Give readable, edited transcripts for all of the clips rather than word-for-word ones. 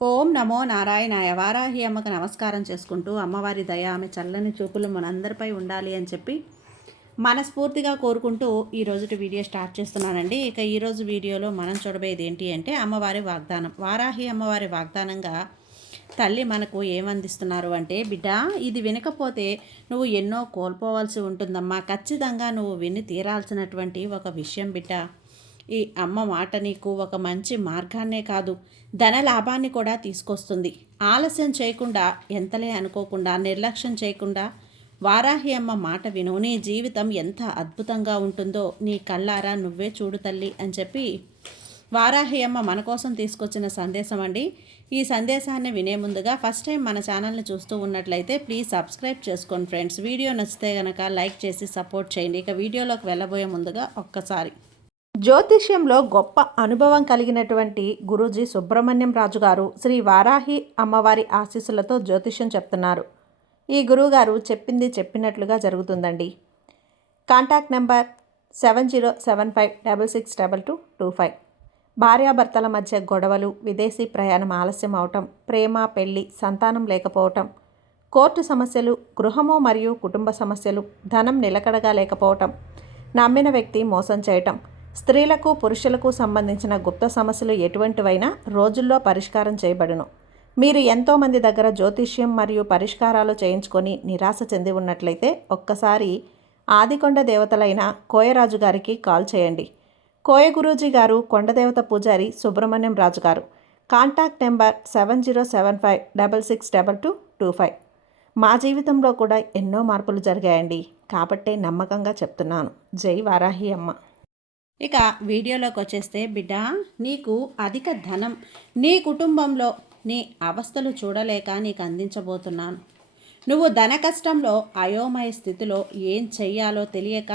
ఓం నమో నారాయణాయ. వారాహి అమ్మకు నమస్కారం చేసుకుంటూ అమ్మవారి దయ ఆమె చల్లని చూపులు మనందరిపై ఉండాలి అని చెప్పి మనస్ఫూర్తిగా కోరుకుంటూ ఈరోజు వీడియో స్టార్ట్ చేస్తున్నానండి. ఇక ఈరోజు వీడియోలో మనం చూడబోయేది ఏంటి అంటే అమ్మవారి వాగ్దానం. వారాహి అమ్మవారి వాగ్దానంగా తల్లి మనకు ఏమందిస్తున్నారు అంటే, బిడ్డ ఇది వినకపోతే నువ్వు ఎన్నో కోల్పోవాల్సి ఉంటుందమ్మా. ఖచ్చితంగా నువ్వు విని తీరాల్సినటువంటి ఒక విషయం బిడ్డ. ఈ అమ్మ మాట నీకు ఒక మంచి మార్గాన్నే కాదు, ధన లాభాన్ని కూడా తీసుకొస్తుంది. ఆలస్యం చేయకుండా, ఎంతలే అనుకోకుండా, నిర్లక్ష్యం చేయకుండా వారాహి అమ్మ మాట విను. నీ జీవితం ఎంత అద్భుతంగా ఉంటుందో నీ కళ్ళారా నువ్వే చూడు తల్లి అని చెప్పి వారాహి అమ్మ మన కోసం తీసుకొచ్చిన సందేశం అండి. ఈ సందేశాన్ని వినే ముందుగా ఫస్ట్ టైం మన ఛానల్ని చూస్తూ ఉన్నట్లయితే ప్లీజ్ సబ్స్క్రైబ్ చేసుకోండి ఫ్రెండ్స్. వీడియో నచ్చితే కనుక లైక్ చేసి సపోర్ట్ చేయండి. ఇక వీడియోలోకి వెళ్ళబోయే ముందుగా ఒక్కసారి జ్యోతిష్యంలో గొప్ప అనుభవం కలిగినటువంటి గురూజీ సుబ్రహ్మణ్యం రాజు గారు శ్రీ వారాహి అమ్మవారి ఆశీస్సులతో జ్యోతిష్యం చెప్తున్నారు. ఈ గురువుగారు చెప్పింది చెప్పినట్లుగా జరుగుతుందండి. Contact number 7075662225. భార్యాభర్తల మధ్య గొడవలు, విదేశీ ప్రయాణం ఆలస్యం అవటం, ప్రేమ, పెళ్లి, సంతానం లేకపోవటం, కోర్టు సమస్యలు, గృహము మరియు కుటుంబ సమస్యలు, ధనం నిలకడగా లేకపోవటం, నమ్మిన వ్యక్తి మోసం చేయటం, స్త్రీలకు పురుషులకు సంబంధించిన గుప్త సమస్యలు ఎటువంటివైనా రోజుల్లో పరిష్కారం చేయబడును. మీరు ఎంతోమంది దగ్గర జ్యోతిష్యం మరియు పరిష్కారాలు చేయించుకొని నిరాశ చెంది ఉన్నట్లయితే ఒక్కసారి ఆదికొండ దేవతలైన కోయరాజు గారికి కాల్ చేయండి. కోయ గురూజీ గారు కొండదేవత పూజారి సుబ్రహ్మణ్యం రాజు గారు. Contact number 7075662225. మా జీవితంలో కూడా ఎన్నో మార్పులు జరిగాయండి, కాబట్టే నమ్మకంగా చెప్తున్నాను. జై వారాహి అమ్మ. ఇక వీడియోలోకి వచ్చేస్తే, బిడ్డ నీకు అధిక ధనం నీ కుటుంబంలో నీ అవస్థలు చూడలేక నీకు అందించబోతున్నాను. నువ్వు ధన కష్టంలో అయోమయ స్థితిలో ఏం చెయ్యాలో తెలియక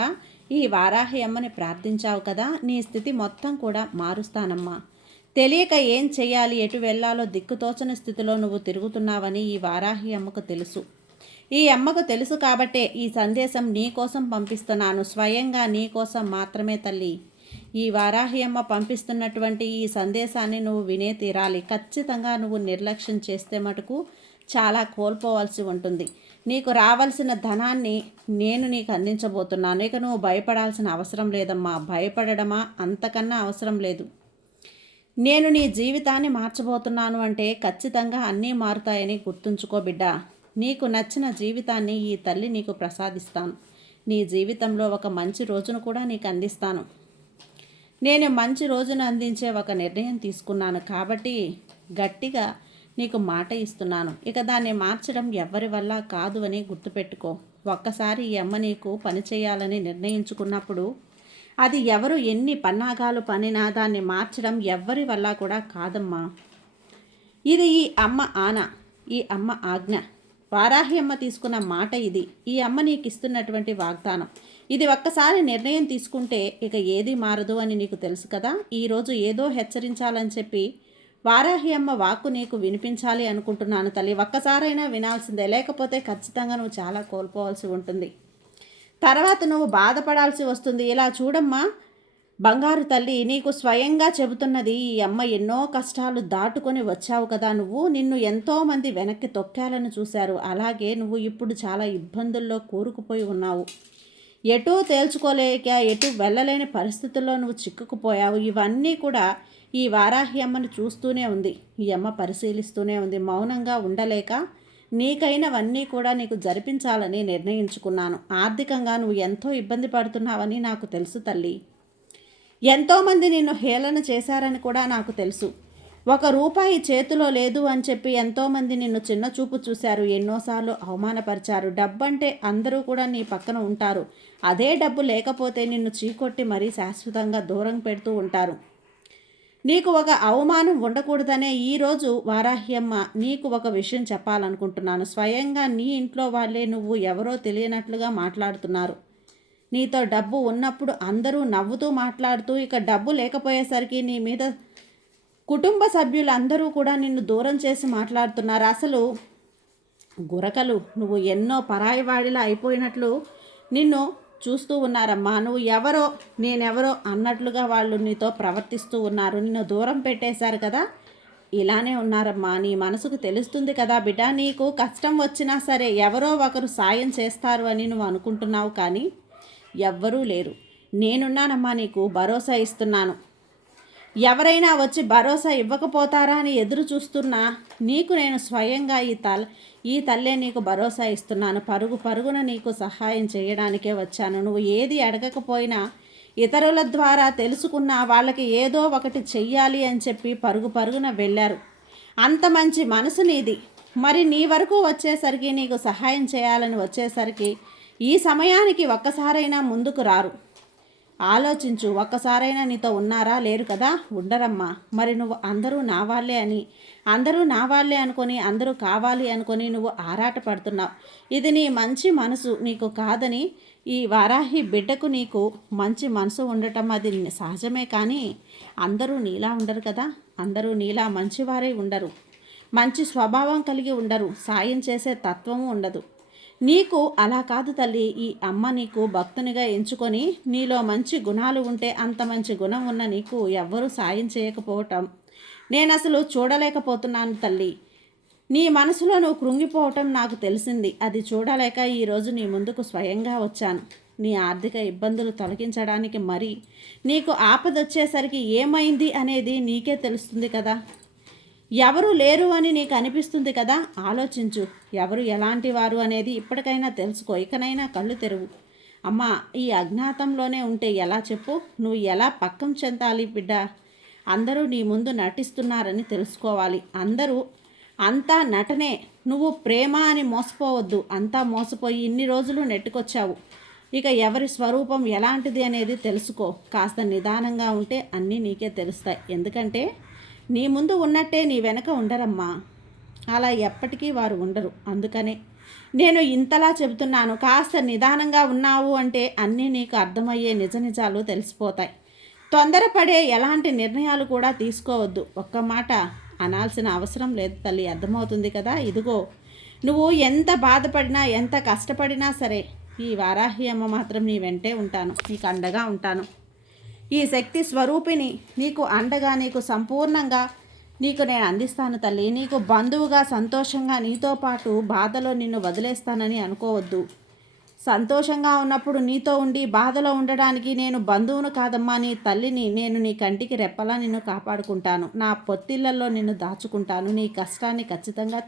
ఈ వారాహి అమ్మని ప్రార్థించావు కదా. నీ స్థితి మొత్తం కూడా మారుస్తానమ్మా. తెలియక ఏం చెయ్యాలి, ఎటు వెళ్ళాలో దిక్కుతోచని స్థితిలో నువ్వు తిరుగుతున్నావని ఈ వారాహి అమ్మకు తెలుసు. ఈ అమ్మకు తెలుసు కాబట్టే ఈ సందేశం నీ కోసం పంపిస్తున్నాను. స్వయంగా నీ కోసం మాత్రమే తల్లి. ఈ వారాహి అమ్మ పంపిస్తున్నటువంటి ఈ సందేశాన్ని నువ్వు వినే తీరాలి. ఖచ్చితంగా నువ్వు నిర్లక్ష్యం చేస్తే మటుకు చాలా కోల్పోవాల్సి ఉంటుంది. నీకు రావాల్సిన ధనాన్ని నేను నీకు అందించబోతున్నాను. ఇక నువ్వు భయపడాల్సిన అవసరం లేదమ్మా. భయపడడమా అంతకన్నా అవసరం లేదు. నేను నీ జీవితాన్ని మార్చబోతున్నాను అంటే ఖచ్చితంగా అన్నీ మారుతాయని గుర్తుంచుకో బిడ్డ. నీకు నచ్చిన జీవితాన్ని ఈ తల్లి నీకు ప్రసాదిస్తాను. నీ జీవితంలో ఒక మంచి రోజును కూడా నీకు అందిస్తాను. నేను మంచి రోజును అందించే ఒక నిర్ణయం తీసుకున్నాను కాబట్టి గట్టిగా నీకు మాట ఇస్తున్నాను. ఇక దాన్ని మార్చడం ఎవ్వరి వల్ల కాదు అని గుర్తుపెట్టుకో. ఒక్కసారి ఈ అమ్మ నీకు పని చేయాలని నిర్ణయించుకున్నప్పుడు అది ఎవరు ఎన్ని పన్నాగాలు పనినా దాన్ని మార్చడం ఎవ్వరి వల్ల కూడా కాదమ్మా. ఇది ఈ అమ్మ ఈ అమ్మ ఆజ్ఞ. వారాహి అమ్మ తీసుకున్న మాట ఇది. ఈ అమ్మ నీకు ఇస్తున్నటువంటి వాగ్దానం ఇది. ఒక్కసారి నిర్ణయం తీసుకుంటే ఇక ఏది మారదు అని నీకు తెలుసు కదా. ఈరోజు ఏదో హెచ్చరించాలని చెప్పి వారాహి అమ్మ వాక్కు నీకు వినిపించాలి అనుకుంటున్నాను తల్లి. ఒక్కసారైనా వినాల్సిందే, లేకపోతే ఖచ్చితంగా నువ్వు చాలా కోల్పోవాల్సి ఉంటుంది. తర్వాత నువ్వు బాధపడాల్సి వస్తుంది. ఇలా చూడమ్మా బంగారు తల్లి, నీకు స్వయంగా చెబుతున్నది ఈ అమ్మ. ఎన్నో కష్టాలు దాటుకొని వచ్చావు కదా నువ్వు. నిన్ను ఎంతోమంది వెనక్కి తొక్కాలని చూశారు. అలాగే నువ్వు ఇప్పుడు చాలా ఇబ్బందుల్లో కూరుకుపోయి ఉన్నావు. ఎటూ తేల్చుకోలేక ఎటు వెళ్ళలేని పరిస్థితుల్లో నువ్వు చిక్కుకుపోయావు. ఇవన్నీ కూడా ఈ వారాహి అమ్మని చూస్తూనే ఉంది. ఈ అమ్మ పరిశీలిస్తూనే ఉంది. మౌనంగా ఉండలేక నీకైనవన్నీ కూడా నీకు జరిపించాలని నిర్ణయించుకున్నాను. ఆర్థికంగా నువ్వు ఎంతో ఇబ్బంది పడుతున్నావని నాకు తెలుసు తల్లి. ఎంతోమంది నిన్ను హేళన చేశారని కూడా నాకు తెలుసు. ₹1 చేతిలో లేదు అని చెప్పి ఎంతోమంది నిన్ను చిన్న చూపు చూశారు. ఎన్నోసార్లు అవమానపరిచారు. డబ్బంటే అందరూ కూడా నీ పక్కన ఉంటారు. అదే డబ్బు లేకపోతే నిన్ను చీకొట్టి మరీ శాశ్వతంగా దూరం పెడుతూ ఉంటారు. నీకు ఒక అవమానం ఉండకూడదనే ఈరోజు వారాహ్యమ్మ నీకు ఒక విషయం చెప్పాలనుకుంటున్నాను. స్వయంగా నీ ఇంట్లో వాళ్ళే నువ్వు ఎవరో తెలియనట్లుగా మాట్లాడుతున్నారు. నీతో డబ్బు ఉన్నప్పుడు అందరూ నవ్వుతూ మాట్లాడుతూ, ఇక డబ్బు లేకపోయేసరికి నీ మీద కుటుంబ సభ్యులందరూ కూడా నిన్ను దూరం చేసి మాట్లాడుతున్నారు. అసలు గురకలు నువ్వు ఎన్నో పరాయివాడిలా అయిపోయినట్లు నిన్ను చూస్తూ ఉన్నారమ్మా. నువ్వు ఎవరో నేనెవరో అన్నట్లుగా వాళ్ళు నీతో ప్రవర్తిస్తూ ఉన్నారు. నిన్ను దూరం పెట్టేశారు కదా. ఇలానే ఉన్నారమ్మా. నీ మనసుకు తెలుస్తుంది కదా బిడ్డ. నీకు కష్టం వచ్చినా సరే ఎవరో ఒకరు సాయం చేస్తారు అని నువ్వు అనుకుంటున్నావు, కానీ ఎవ్వరూ లేరు. నేనున్నానమ్మా, నీకు భరోసా ఇస్తున్నాను. ఎవరైనా వచ్చి భరోసా ఇవ్వకపోతారా అని ఎదురు చూస్తున్నా నీకు నేను స్వయంగా ఈ తల్లే నీకు భరోసా ఇస్తున్నాను. పరుగు పరుగున నీకు సహాయం చేయడానికే వచ్చాను. నువ్వు ఏది అడగకపోయినా ఇతరుల ద్వారా తెలుసుకున్న వాళ్ళకి ఏదో ఒకటి చెయ్యాలి అని చెప్పి పరుగు పరుగున వెళ్ళారు. అంత మంచి మనసు నీది. మరి నీ వరకు వచ్చేసరికి, నీకు సహాయం చేయాలని వచ్చేసరికి ఈ సమయానికి ఒక్కసారైనా ముందుకు రారు. ఆలోచించు. ఒక్కసారైనా నీతో ఉన్నారా? లేరు కదా, ఉండరమ్మా. మరి నువ్వు అందరూ నా వాళ్ళే అనుకొని అందరూ కావాలి అనుకొని నువ్వు ఆరాట పడుతున్నావు. ఇది నీ మంచి మనసు నీకు కాదని, ఈ వారాహి బిడ్డకు నీకు మంచి మనసు ఉండటం అది సహజమే, కానీ అందరూ నీలా ఉండరు కదా. అందరూ నీలా మంచివారే ఉండరు, మంచి స్వభావం కలిగి ఉండరు, సాయం చేసే తత్వము ఉండదు. నీకు అలా కాదు తల్లి. ఈ అమ్మ నీకు భక్తునిగా ఎంచుకొని నీలో మంచి గుణాలు ఉంటే, అంత మంచి గుణం ఉన్న నీకు ఎవ్వరూ సాయం చేయకపోవటం నేను అసలు చూడలేకపోతున్నాను తల్లి. నీ మనసులో నువ్వు కృంగిపోవటం నాకు తెలిసింది. అది చూడలేక ఈరోజు నీ ముందుకు స్వయంగా వచ్చాను. నీ ఆర్థిక ఇబ్బందులు తొలగించడానికి. మరి నీకు ఆపదొచ్చేసరికి ఏమైంది అనేది నీకే తెలుస్తుంది కదా. ఎవరు లేరు అని నీకు అనిపిస్తుంది కదా. ఆలోచించు. ఎవరు ఎలాంటి వారు అనేది ఇప్పటికైనా తెలుసుకో. ఇకనైనా కళ్ళు తెరువు. అమ్మా, ఈ అజ్ఞాతంలోనే ఉంటే ఎలా చెప్పు? నువ్వు ఎలా పక్కం చెందాలి బిడ్డ? అందరూ నీ ముందు నటిస్తున్నారని తెలుసుకోవాలి. అంతా నటనే. నువ్వు ప్రేమ అని మోసపోవద్దు. అంతా మోసపోయి ఇన్ని రోజులు నెట్టుకొచ్చావు. ఇక ఎవరి స్వరూపం ఎలాంటిది అనేది తెలుసుకో. కాస్త నిదానంగా ఉంటే అన్నీ నీకే తెలుస్తాయి. ఎందుకంటే నీ ముందు ఉన్నట్టే నీ వెనక ఉండరమ్మా. అలా ఎప్పటికీ వారు ఉండరు. అందుకనే నేను ఇంతలా చెబుతున్నాను. కాస్త నిదానంగా ఉన్నావు అంటే అన్నీ నీకు అర్థమయ్యే నిజాలు తెలిసిపోతాయి. తొందరపడే ఎలాంటి నిర్ణయాలు కూడా తీసుకోవద్దు. ఒక్క మాట అనాల్సిన అవసరం లేదు తల్లి. అర్థమవుతుంది కదా. ఇదిగో, నువ్వు ఎంత బాధపడినా, ఎంత కష్టపడినా సరే ఈ వారాహి అమ్మ మాత్రం నీ వెంటే ఉంటాను, నీకు అండగా ఉంటాను. ఈ శక్తి స్వరూపిణి నీకు అండగా, నీకు సంపూర్ణంగా నీకు నేను అందిస్తాను తల్లి. నీకు బంధువుగా, సంతోషంగా నీతో పాటు బాధలో నిన్ను వదిలేస్తానని అనుకోవద్దు. సంతోషంగా ఉన్నప్పుడు నీతో ఉండి బాధలో ఉండడానికి నేను బంధువును కాదమ్మా, నీ తల్లిని. నేను నీ కంటికి రెప్పలా నిన్ను కాపాడుకుంటాను. నా పొత్తిళ్లలో నిన్ను దాచుకుంటాను. నీ కష్టాన్ని ఖచ్చితంగా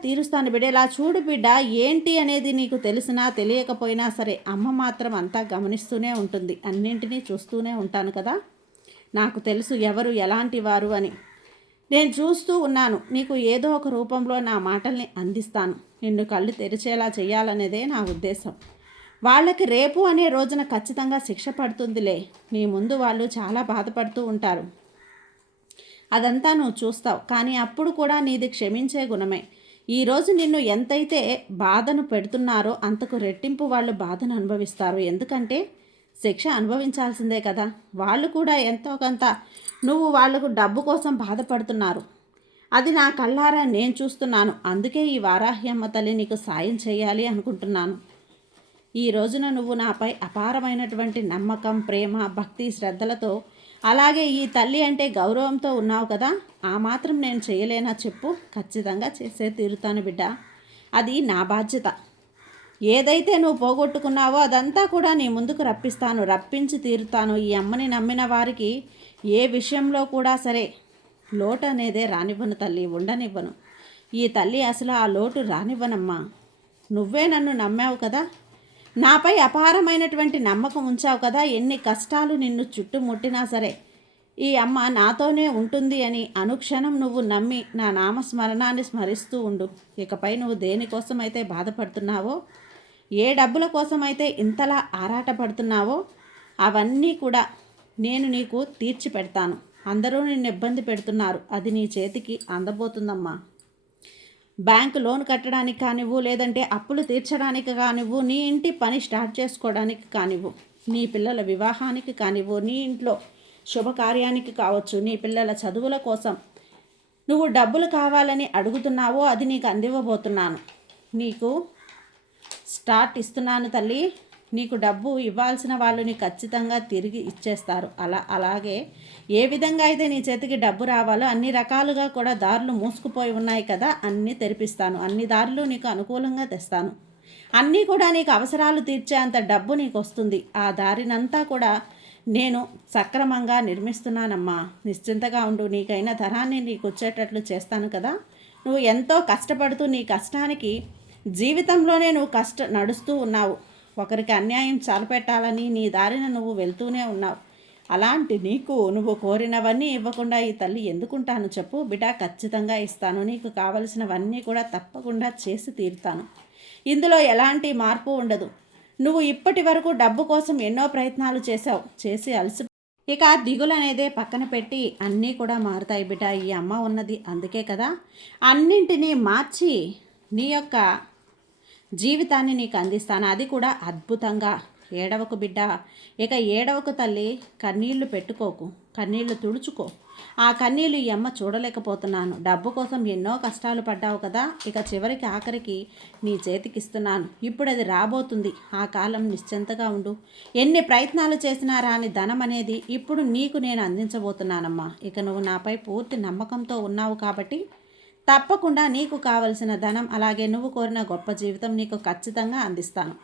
తీరుస్తాను బిడ్డ. ఇలా చూడు బిడ్డ, ఏంటి అనేది నీకు తెలిసినా తెలియకపోయినా సరే అమ్మ మాత్రం అంతా గమనిస్తూనే ఉంటుంది. అన్నింటినీ చూస్తూనే ఉంటాను కదా. నాకు తెలుసు ఎవరు ఎలాంటి వారు అని. నేను చూస్తూ ఉన్నాను. నీకు ఏదో ఒక రూపంలో నా మాటల్ని అందిస్తాను. నిన్ను కళ్ళు తెరిచేలా చేయాలనేదే నా ఉద్దేశం. వాళ్ళకి రేపు అనే రోజున ఖచ్చితంగా శిక్ష పడుతుందిలే. నీ ముందు వాళ్ళు చాలా బాధపడుతూ ఉంటారు. అదంతా నువ్వు చూస్తావు. కానీ అప్పుడు కూడా నీది క్షమించే గుణమే. ఈరోజు నిన్ను ఎంతైతే బాధను పెడుతున్నారో అంతకు రెట్టింపు వాళ్ళు బాధను అనుభవిస్తారు. ఎందుకంటే శిక్ష అనుభవించాల్సిందే కదా. వాళ్ళు కూడా ఎంతో కొంత, నువ్వు వాళ్లకు డబ్బు కోసం బాధపడుతున్నారు. అది నా కళ్ళారా నేను చూస్తున్నాను. అందుకే ఈ వారాహి అమ్మ తల్లి నీకు సాయం చేయాలి అనుకుంటున్నాను. ఈ రోజున నువ్వు నాపై అపారమైనటువంటి నమ్మకం, ప్రేమ, భక్తి, శ్రద్ధలతో, అలాగే ఈ తల్లి అంటే గౌరవంతో ఉన్నావు కదా. ఆ మాత్రం నేను చేయలేనా చెప్పు? ఖచ్చితంగా చేసే తీరుతాను బిడ్డ. అది నా బాధ్యత. ఏదైతే నువ్వు పోగొట్టుకున్నావో అదంతా కూడా నీ ముందుకు రప్పించి తీరుతాను. ఈ అమ్మని నమ్మిన వారికి ఏ విషయంలో కూడా సరే లోటు అనేదే రానివ్వను తల్లి, ఉండనివ్వను. ఈ తల్లి అసలు ఆ లోటు రానివ్వనమ్మా. నువ్వే నన్ను నమ్మావు కదా, నాపై అపారమైనటువంటి నమ్మకం ఉంచావు కదా. ఎన్ని కష్టాలు నిన్ను చుట్టుముట్టినా సరే ఈ అమ్మ నాతోనే ఉంటుంది అని అనుక్షణం నువ్వు నమ్మి నా నామస్మరణాన్ని స్మరిస్తూ ఉండు. ఇకపై నువ్వు దేనికోసమైతే బాధపడుతున్నావో, ఏ డబ్బుల కోసమైతే ఇంతలా ఆరాటపడుతున్నావో అవన్నీ కూడా నేను నీకు తీర్చి పెడతాను. అందరూ నిన్ను ఇబ్బంది పెడుతున్నారు, అది నీ చేతికి అందబోతుందమ్మా. బ్యాంకు లోన్ కట్టడానికి కానివ్వు, లేదంటే అప్పులు తీర్చడానికి కానివ్వు, నీ ఇంటి పని స్టార్ట్ చేసుకోవడానికి కానివ్వు, నీ పిల్లల వివాహానికి కానివ్వు, నీ ఇంట్లో శుభకార్యానికి కావచ్చు, నీ పిల్లల చదువుల కోసం నువ్వు డబ్బులు కావాలని అడుగుతున్నావో అది నీకు అందివ్వబోతున్నాను. నీకు స్టార్ట్ ఇస్తున్నాను తల్లి. నీకు డబ్బు ఇవ్వాల్సిన వాళ్ళు నీకు ఖచ్చితంగా తిరిగి ఇచ్చేస్తారు. అలాగే ఏ విధంగా అయితే నీ చేతికి డబ్బు రావాలో అన్ని రకాలుగా కూడా దారులు మూసుకుపోయి ఉన్నాయి కదా, అన్నీ తెరిపిస్తాను. అన్ని దారులు నీకు అనుకూలంగా తెస్తాను. అన్నీ కూడా నీకు అవసరాలు తీర్చే అంత డబ్బు నీకు వస్తుంది. ఆ దారినంతా కూడా నేను సక్రమంగా నిర్మిస్తున్నానమ్మా. నిశ్చింతగా ఉండు. నీకైన ధనాన్ని నీకు వచ్చేటట్లు చేస్తాను కదా. నువ్వు ఎంతో కష్టపడుతూ నీ కష్టానికి జీవితంలోనే నువ్వు నడుస్తూ ఉన్నావు. ఒకరికి అన్యాయం చాలపెట్టాలని నీ దారిన నువ్వు వెళ్తూనే ఉన్నావు. అలాంటి నీకు నువ్వు కోరినవన్నీ ఇవ్వకుండా ఈ తల్లి ఎందుకుంటాను చెప్పు బిడ్డ. ఖచ్చితంగా ఇస్తాను. నీకు కావలసినవన్నీ కూడా తప్పకుండా చేసి తీరుతాను. ఇందులో ఎలాంటి మార్పు ఉండదు. నువ్వు ఇప్పటి వరకు డబ్బు కోసం ఎన్నో ప్రయత్నాలు చేసి అలసి ఇక దిగులు అనేదే పక్కన పెట్టి అన్నీ కూడా మారుతాయి బిడ్డ. ఈ అమ్మ ఉన్నది అందుకే కదా. అన్నింటినీ మార్చి నీ యొక్క జీవితాన్ని నీకు అందిస్తాను, అది కూడా అద్భుతంగా. ఏడవకు బిడ్డ, ఇక ఏడవకు తల్లి. కన్నీళ్లు పెట్టుకోకు, కన్నీళ్లు తుడుచుకో. ఆ కన్నీళ్లు ఈ అమ్మ చూడలేకపోతున్నాను. డబ్బు కోసం ఎన్నో కష్టాలు పడ్డావు కదా, ఇక చివరికి ఆఖరికి నీ చేతికిస్తున్నాను. ఇప్పుడు అది రాబోతుంది. ఆ కాలం నిశ్చింతగా ఉండు. ఎన్ని ప్రయత్నాలు చేసినా రాని ధనం అనేది ఇప్పుడు నీకు నేను అందించబోతున్నానమ్మా. ఇక నువ్వు నాపై పూర్తి నమ్మకంతో ఉన్నావు కాబట్టి తప్పకుండా నీకు కావలసిన ధనం, అలాగే నువ్వు కోరిన గొప్ప జీవితం నీకు ఖచ్చితంగా అందిస్తాను.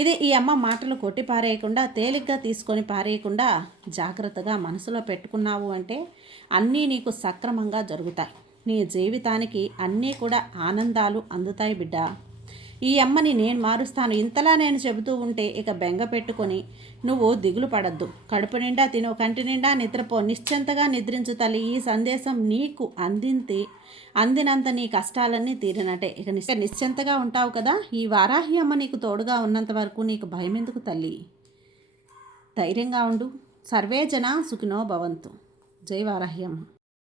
ఇది ఈ అమ్మ మాటలు కొట్టి పారేయకుండా, తేలిగ్గా తీసుకొని పారేయకుండా జాగ్రత్తగా మనసులో పెట్టుకున్నావు అంటే అన్నీ నీకు సక్రమంగా జరుగుతాయి. నీ జీవితానికి అన్నీ కూడా ఆనందాలు అందుతాయి బిడ్డ. ఈ అమ్మని నేను మారుస్తాను. ఇంతలా నేను చెబుతూ ఉంటే ఇక బెంగ పెట్టుకొని నువ్వు దిగులు పడద్దు. కడుపు నిండా తిను, కంటి నిండా నిద్రపో, నిశ్చింతగా నిద్రించు తల్లి. ఈ సందేశం నీకు అందినంత నీ కష్టాలన్నీ తీరినట్టే. ఇక నిశ్చింతగా ఉంటావు కదా. ఈ వారాహి అమ్మ నీకు తోడుగా ఉన్నంత వరకు నీకు భయం ఎందుకు తల్లి. ధైర్యంగా ఉండు. సర్వే జన సుఖినో భవంతు. జై వారాహి అమ్మ.